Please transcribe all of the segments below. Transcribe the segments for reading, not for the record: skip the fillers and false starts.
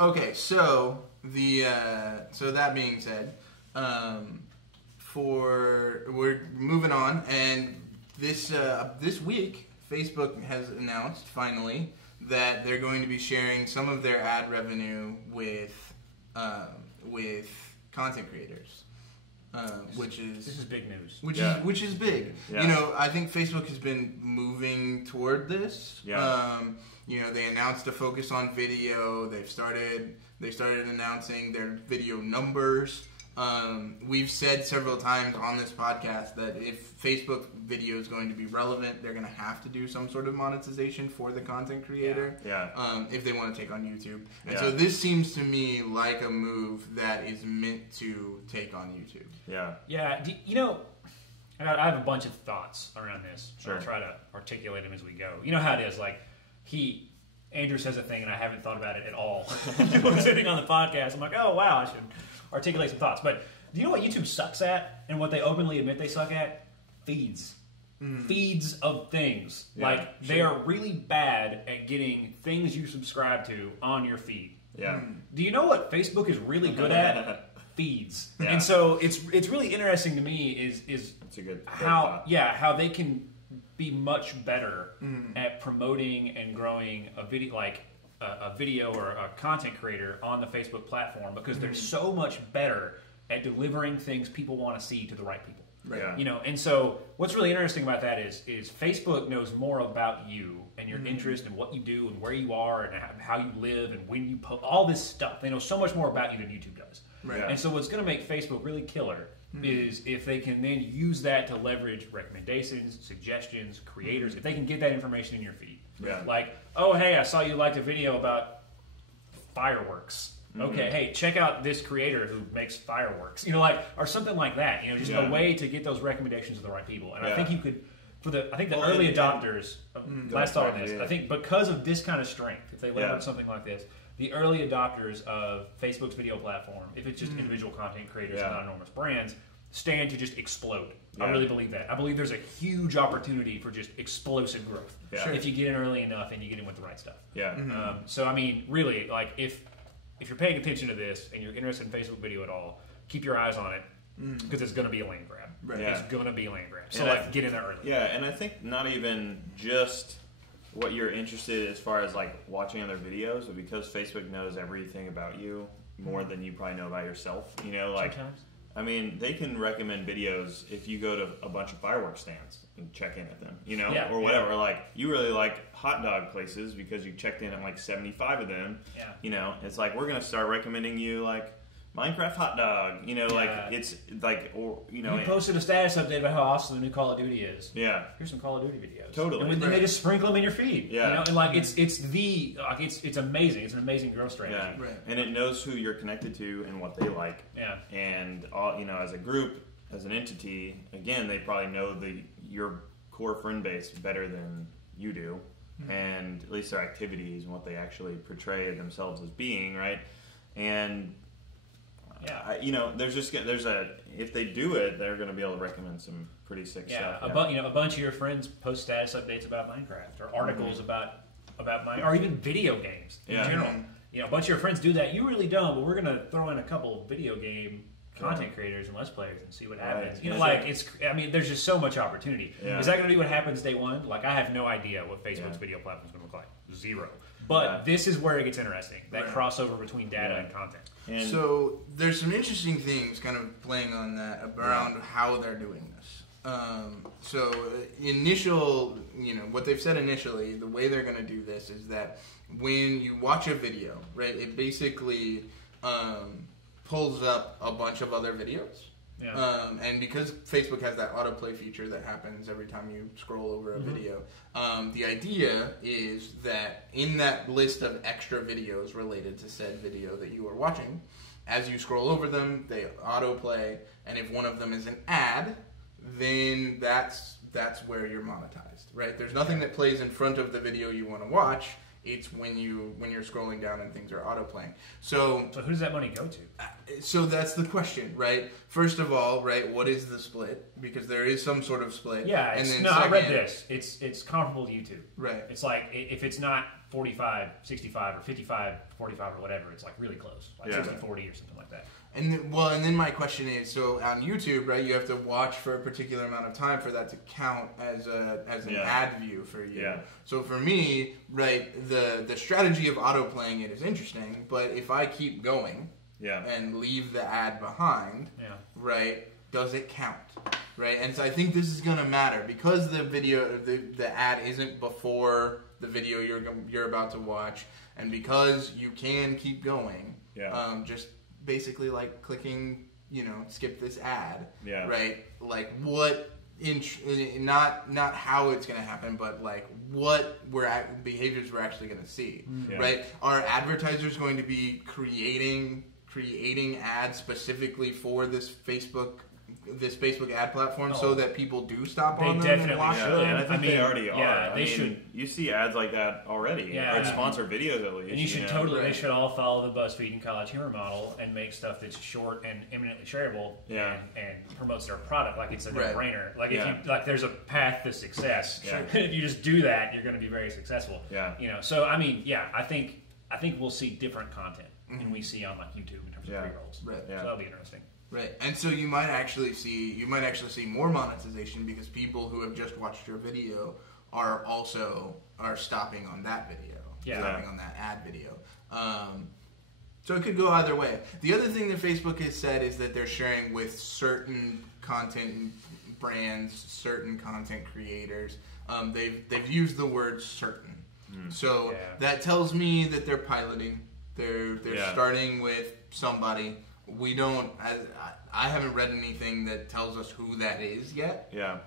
Okay, so so that being said, we're moving on, and this week Facebook has announced finally that they're going to be sharing some of their ad revenue with content creators. This is big news. Which is big. Yeah. You know, I think Facebook has been moving toward this. Yeah. You know, they announced a focus on video. They started announcing their video numbers. We've said several times on this podcast that if Facebook video is going to be relevant, they're going to have to do some sort of monetization for the content creator. Yeah. If they want to take on YouTube. And so this seems to me like a move that is meant to take on YouTube. Yeah. Yeah. You know, I have a bunch of thoughts around this. Sure. I'll try to articulate them as we go. You know how it is. Like, Andrew says a thing, and I haven't thought about it at all. I'm sitting on the podcast. I'm like, oh, wow, I should articulate some thoughts. But do you know what YouTube sucks at, and what they openly admit they suck at? Feeds. Feeds of things. Yeah, like, they are really bad at getting things you subscribe to on your feed. Yeah. Do you know what Facebook is really good at? Feeds. Yeah. And so it's really interesting to me is It's a good how they can be much better at promoting and growing a video, like a video or a content creator on the Facebook platform, because they're so much better at delivering things people want to see to the right people. Right. Yeah. You know, and so what's really interesting about that is Facebook knows more about you and your interest and what you do and where you are and how you live and when you post, all this stuff. They know so much more about you than YouTube does. Right. Yeah. And so what's going to make Facebook really killer is if they can then use that to leverage recommendations, suggestions, creators, if they can get that information in your feed. Yeah. Like, oh, hey, I saw you liked a video about fireworks. Okay, hey, check out this creator who makes fireworks. You know, like, or something like that. You know, just a way to get those recommendations to the right people. And I think you could, I think the early adopters, last thought on this, I think because of this kind of strength, if they leverage something like this, the early adopters of Facebook's video platform, if it's just individual content creators and not enormous brands, stand to just explode. I really believe that. I believe there's a huge opportunity for just explosive growth if you get in early enough and you get in with the right stuff. Yeah. So, I mean, really, like, if you're paying attention to this and you're interested in Facebook video at all, keep your eyes on it, because it's going to be a land grab. Right. Yeah. It's going to be a land grab. So, And like, get in there early. Yeah, and I think not even just what you're interested as far as like watching other videos, but because Facebook knows everything about you more than you probably know about yourself. You know, like, Sometimes. I mean, they can recommend videos if you go to a bunch of fireworks stands and check in at them, you know, or whatever. Like, you really like hot dog places because you checked in at like 75 of them. Yeah. You know, it's like we're gonna start recommending you like Minecraft hot dog. You know, like it's like, or you know, You posted a status update about how awesome the new Call of Duty is. yeah. Here's some Call of Duty videos. Totally. And then they just sprinkle them in your feed. Yeah. You know? And like it's amazing. It's an amazing growth strategy. Yeah, Right. and it knows who you're connected to and what they like. Yeah. And all, you know, as a group, as an entity, again, they probably know your core friend base better than you do, and at least their activities and what they actually portray themselves as being, right? And you know, if they do it, they're going to be able to recommend some pretty sick stuff. A bunch of your friends post status updates about Minecraft or articles about Minecraft, or even video games in general. You know, a bunch of your friends do that. You really don't, but we're going to throw in a couple video game content creaters and Let's Players and see what happens. Right. You know, like, there's just so much opportunity. Yeah. Is that going to be what happens day one? Like, I have no idea what Facebook's video platform is going to look like. Zero. But this is where it gets interesting. That crossover between data and content. And So there's some interesting things kind of playing on that around how they're doing this. What they've said initially, the way they're going to do this is that when you watch a video, right, it basically pulls up a bunch of other videos. Yeah. And because Facebook has that autoplay feature that happens every time you scroll over a video, the idea is that in that list of extra videos related to said video that you are watching, as you scroll over them, they autoplay, and if one of them is an ad, then that's where you're monetized, right? There's nothing that plays in front of the video you want to watch. It's when you're scrolling down and things are autoplaying. So who does that money go to? So that's the question, right? First of all, right, what is the split? Because there is some sort of split. Yeah, and then I read this. It's comparable to YouTube. Right. It's like if it's not 45, 65, or 55, 45, or whatever. It's like really close, like 60, 40 or something like that. And then my question is, so on YouTube, right, you have to watch for a particular amount of time for that to count as an ad view for you. Yeah. So for me, right, the strategy of auto-playing it is interesting, but if I keep going and leave the ad behind, right, does it count? Right? And so I think this is going to matter because the video, the ad isn't before the video you're about to watch, and because you can keep going, just basically like clicking, skip this ad, right? Like what, not how it's going to happen, but like what behaviors we're actually going to see, right? Are advertisers going to be creating ads specifically for this Facebook ad platform so that people do stop on them? They definitely should. And I think they already are. Yeah, they should. You see ads like that already. Yeah. Or sponsored videos at least. And you should they should all follow the BuzzFeed and College Humor model and make stuff that's short and eminently shareable and promotes their product like it's a no-brainer. Like if you there's a path to success. Sure. If you just do that, you're going to be very successful. Yeah. So I mean, I think we'll see different content than we see on like YouTube in terms of pre-rolls. Right. Yeah. So that'll be interesting. Right, and so you might actually see more monetization because people who have just watched your video are stopping on that video, stopping on that ad video. So it could go either way. The other thing that Facebook has said is that they're sharing with certain content brands, certain content creators. They've used the word certain, so that tells me that they're piloting. They're starting with somebody. We don't. I haven't read anything that tells us who that is yet. Yeah.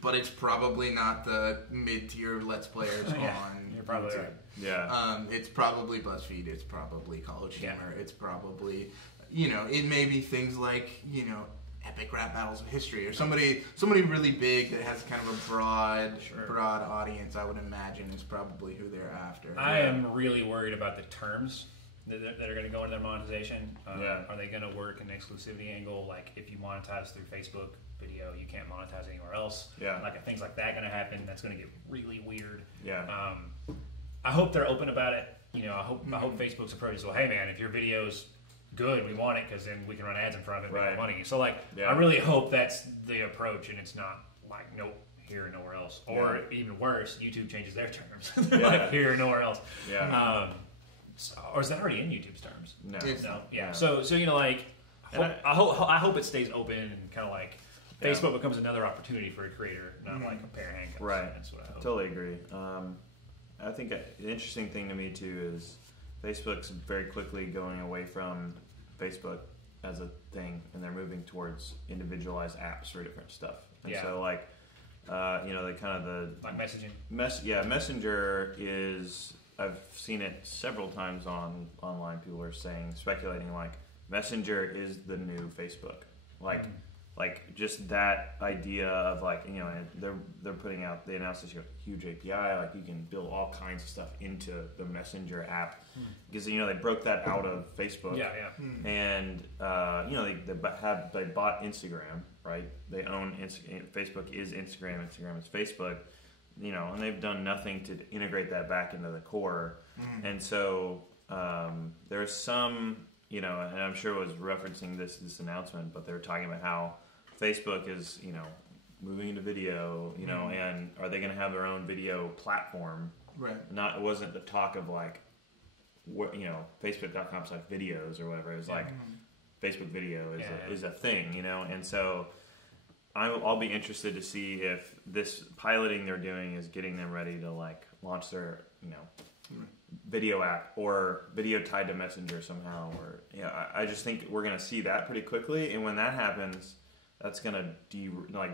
But it's probably not the mid-tier Let's Players on. You're probably right. Yeah. It's probably BuzzFeed. It's probably College Humor. It's probably, it may be things like, Epic Rap Battles of History or somebody really big that has kind of a broad audience. I would imagine is probably who they're after. I am really worried about the terms that are going to go into their monetization. Are they going to work an exclusivity angle? Like if you monetize through Facebook video, you can't monetize anywhere else. Yeah. Like if things like that going to happen, that's going to get really weird. Yeah. I hope they're open about it. I hope Facebook's approach is, well, hey man, if your video's good, we want it because then we can run ads in front of it and make money. So like, I really hope that's the approach and it's not like nope, here and nowhere else, or even worse, YouTube changes their terms. They're like here and nowhere else. Yeah. Or is that already in YouTube's terms? No. Yeah. So like, I hope it stays open and kind of like Facebook becomes another opportunity for a creator, not like a pair of handcuffs. Right. That's what I hope. Totally agree. I think the interesting thing to me too is Facebook's very quickly going away from Facebook as a thing, and they're moving towards individualized apps for different stuff. And so like, they kind of the like messaging. Messenger is. I've seen it several times online. People are speculating like Messenger is the new Facebook. Like just that idea of like they're putting out. They announced this huge API. Like you can build all kinds of stuff into the Messenger app because they broke that out of Facebook. And they bought Instagram. Right. They own Facebook is Instagram. Instagram is Facebook. And they've done nothing to integrate that back into the core. And so there's some, and I'm sure it was referencing this announcement, but they're talking about how Facebook is, moving into video, and are they going to have their own video platform? Right. It wasn't the talk of like, Facebook.com/videos or whatever. It was like Facebook video is a thing, and so I'll be interested to see if this piloting they're doing is getting them ready to like launch their video app or video tied to Messenger somehow. Or I just think we're going to see that pretty quickly, and when that happens, that's going to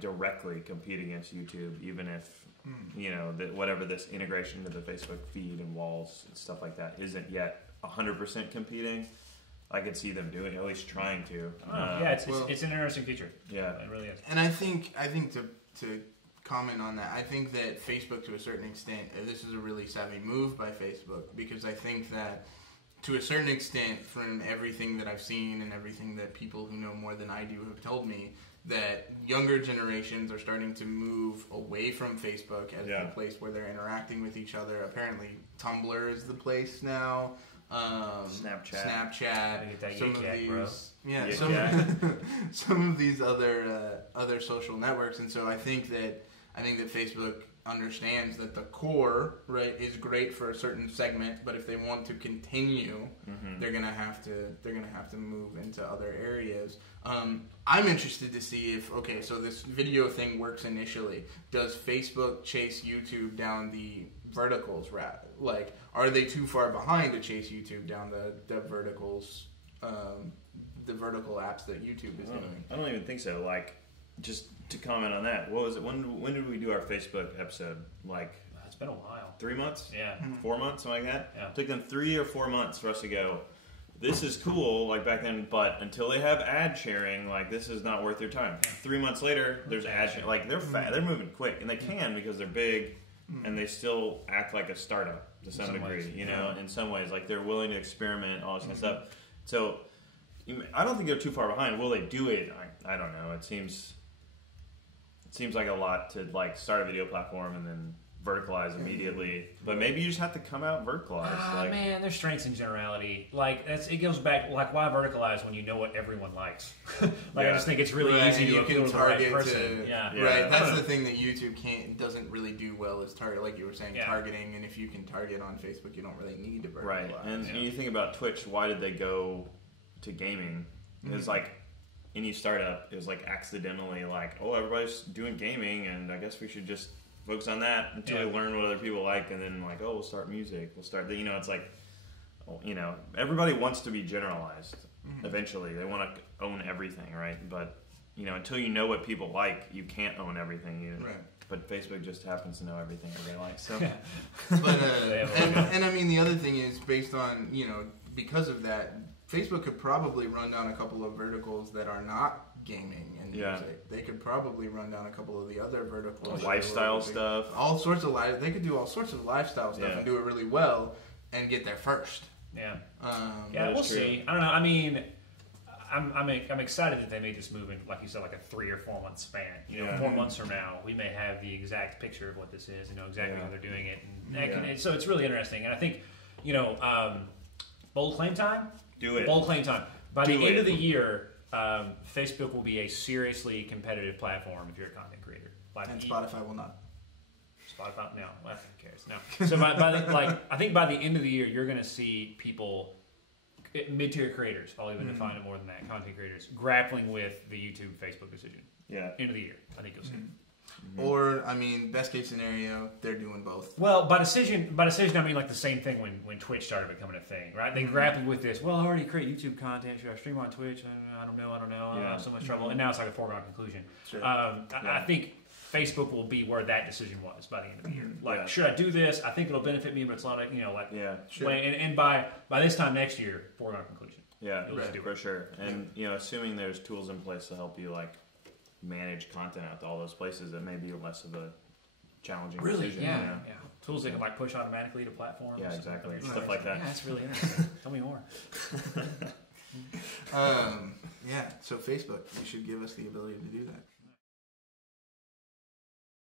directly compete against YouTube, even if whatever this integration to the Facebook feed and walls and stuff like that isn't yet 100% competing. I could see them doing, at least trying to. It's an interesting feature. Yeah, it really is. And I think to comment on that, I think that Facebook, to a certain extent, this is a really savvy move by Facebook because I think that to a certain extent, from everything that I've seen and everything that people who know more than I do have told me, that younger generations are starting to move away from Facebook as the place where they're interacting with each other. Apparently, Tumblr is the place now. Snapchat. Some of these, some of these other social networks, and so I think that Facebook understands that the core, right, is great for a certain segment, but if they want to continue, they're gonna have to move into other areas. I'm interested to see if so this video thing works initially. Does Facebook chase YouTube down the verticals route? Like, are they too far behind to chase YouTube down the verticals, the vertical apps that YouTube is doing? I don't even think so. Like, just to comment on that, what was it? When did we do our Facebook episode? Like, it's been a while. 3 months? Yeah. 4 months, something like that? Yeah. It took them 3 or 4 months for us to go, this is cool, like back then, but until they have ad sharing, like, this is not worth your time. 3 months later, there's ad sharing. Like, they're moving quick, and they can because they're big, and they still act like a startup to some degree, ways, you know, in some ways. Like, they're willing to experiment, all this kind of stuff. So, I don't think they're too far behind. Will they do it? I don't know. It seems like a lot to, like, start a video platform and then verticalize immediately, but maybe you just have to come out verticalized. Man, there's strengths in generality. Like, it goes back, like, why verticalize when you know what everyone likes? I just think it's really easy to appeal to the right person. Right, that's the thing that YouTube doesn't really do well is target, like you were saying, targeting. And if you can target on Facebook, you don't really need to verticalize. Right, and you think about Twitch. Why did they go to gaming? It's like any startup is like accidentally like, oh, everybody's doing gaming, and I guess we should just focus on that until we learn what other people like, and then like, oh, we'll start music, it's like, everybody wants to be generalized. Eventually they want to own everything, right? But until you know what people like, you can't own everything. Right. But Facebook just happens to know everything everybody likes. So but and I mean, the other thing is, based on because of that, Facebook could probably run down a couple of verticals that are not gaming and music. They could probably run down a couple of the other verticals. Lifestyle stuff. All sorts of they could do all sorts of lifestyle stuff and do it really well and get there first. Yeah. We'll see. I don't know. I mean, I'm excited that they made this movement, like you said, like a 3 or 4 month span. 4 months from now, we may have the exact picture of what this is, exactly how they're doing it. And so it's really interesting. And I think, bold claim time. Do it. Bold claim time. By the end of the year, Facebook will be a seriously competitive platform if you're a content creator. And Spotify will not. Spotify, no. Well, who cares? No. So I think by the end of the year, you're going to see people, mid-tier creators, I'll even define it more than that, content creators, grappling with the YouTube Facebook decision. Yeah. End of the year, I think you'll see it. Or, I mean, best case scenario, they're doing both. Well, by decision, I mean like the same thing when Twitch started becoming a thing, right? They grappled with this. Well, I already create YouTube content. Should I stream on Twitch? I don't know. I have so much trouble. And now it's like a foregone conclusion. Sure. I think Facebook will be where that decision was by the end of the year. Like, should I do this? I think it'll benefit me, but it's a lot of, Sure. And by this time next year, foregone conclusion. Yeah, for sure. And, assuming there's tools in place to help you, like, manage content out to all those places, that may be less of a challenging decision. Yeah. Tools that can like push automatically to platforms. Yeah, exactly. Stuff like that. Yeah, that's really interesting. Tell me more. So Facebook, you should give us the ability to do that.